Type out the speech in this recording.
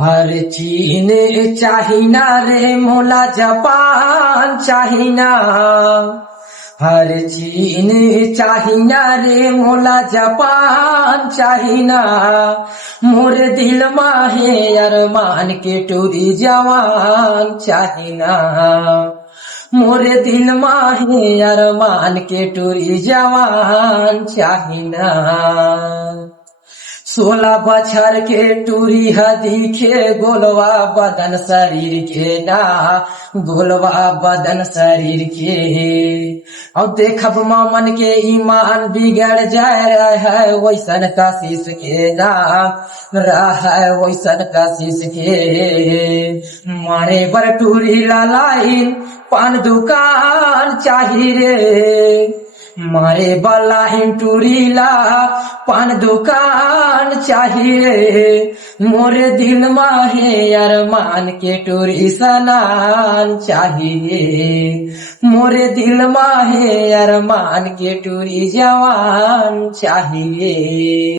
हर चीन चाहिना रे मोला जापान चाहिना। हर चीन चाहिना रे मोला जापान चाहिना। मोर दिल माहे अरमान के टूरी जवान चाहिना। मोर दिल माहे अरमान के टूरी जवान चाहिना। 16 बछर के टूरी दिखे गोलवा बदन शरीर के ना। गोलवा बदन शरीर के और देखब मामन के ईमान बिगड़ जाए है वैसन कशिश के ना। रहा वैसन कशिश के मारे बर टूरी लाइन पान दुकान चाहिए रे। मारे वाला टूरीला पान दुकान चाहिए। मोरे दिल माहे अरमान के टूरी सनान चाहिए। मोरे दिल माहे अरमान के टूरी जवान चाहिए।